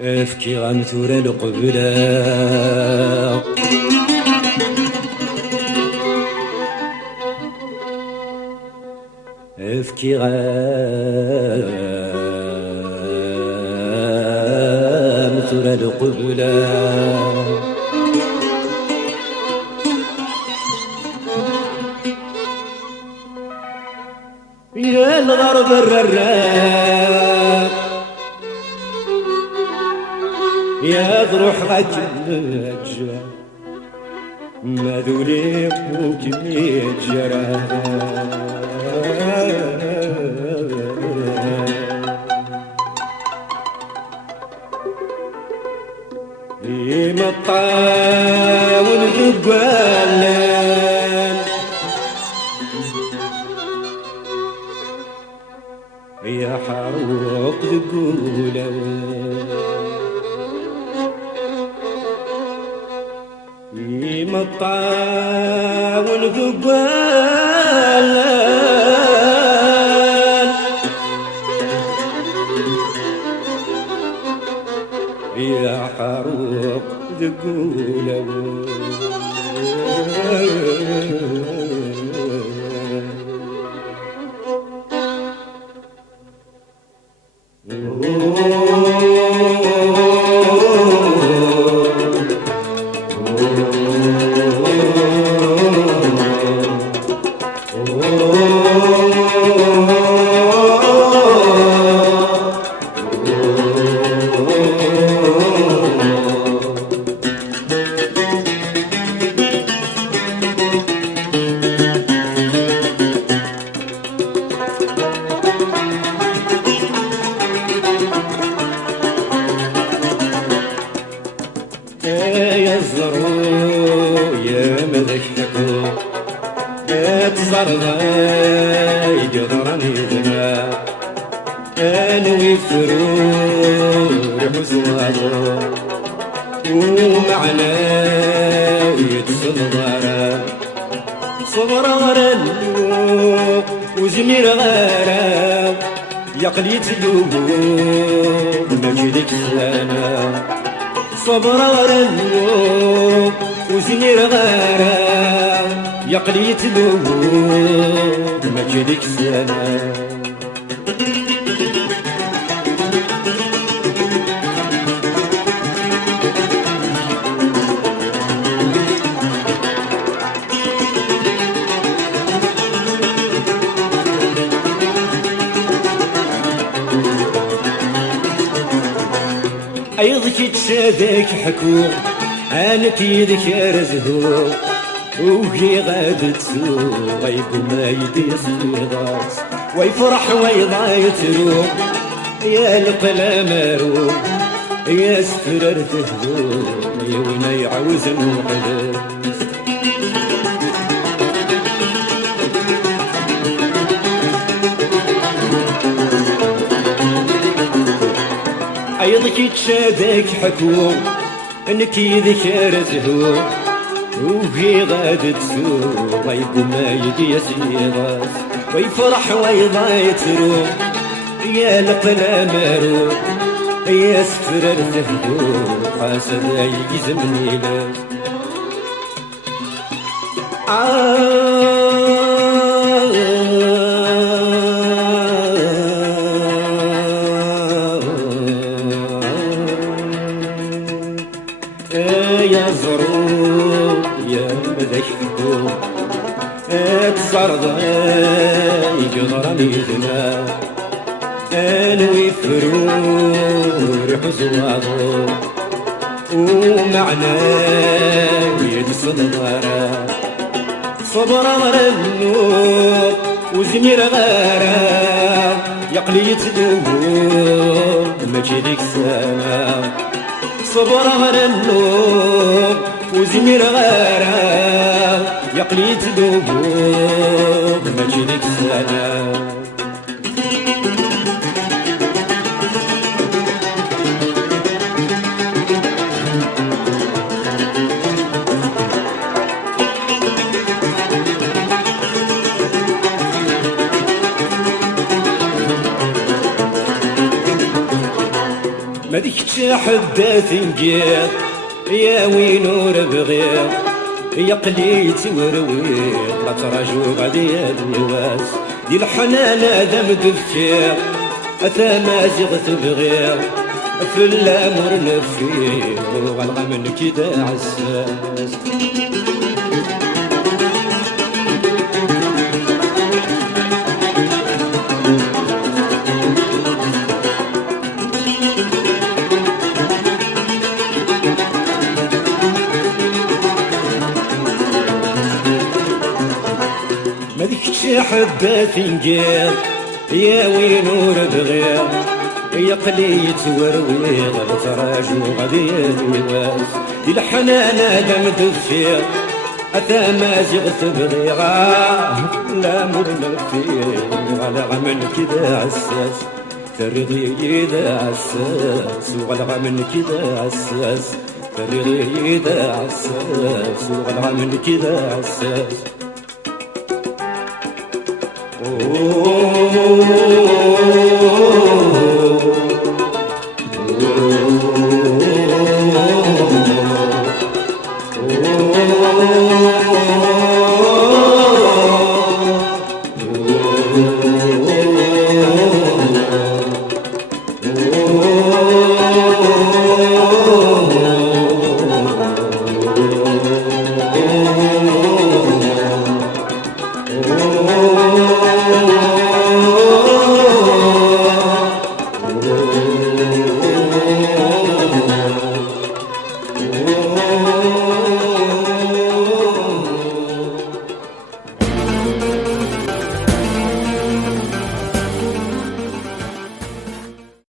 افكي غنثورة القبلة افكي غنثورة القبلة يا الغرب الراب يا ضروح غجاج ما ذولي وكمي جرى يمطاون ذبالان يا حروق ذقولان يمطاون ذبالان يا حروق ذقولان يا الزرو يا ملك حكو تزرنا يقدرني ذنا انوي فرور حزوارو ومعنا يتصدر صبر غرنوق وزمير غرام يقليت اليوم مجدك سنة صبر غرنوق وزمير غرام يقليت اليوم مجدك سنة أيضك تشادك حكوم أنك يذكر زهور وهي غادت سوق غيب ما يديس ويضاس ويفرح ويضايت روح يا القلم روح يا سفرر تهدور يا وين يعوز المقدس أيضك تشادك حكوم انك يذكر زهور وهي غادت سوق غيب ما يديس ويضاس ويفرح ويضايت روح يا القلم روح يا سفرر تهدور حاسد يجزمني لك يا زرور يا مذكر تزرد يقدرني ذنا انوي فرور حزوارو ومعنا يتصدر صبر غرنوق وزمير غارة يقلي يتدور ماشي ديك السنة صبر غير النور وزمير غارة يقلي يتدور ماشي ديك السنة ما ديكش حدات نجير يا وين وربغير يا قليت وروير لا تراجو غادي الواس دي الحنان هذا مدفير اثا ما زغت بغير في الامور نفير وغلغى من كدا عساس ما ديكش حدات نجير يا وين وربغير يا قليت وروير لا تراجو غادي الواس دي الحنان هذا مدفير اتا ما زغت بغير الامور نفير وغلغى من كدا عساس فرغي يدا عساس وغلغى من كدا عساس فرغي يدا عساس وغلغى من كدا عساس. Oh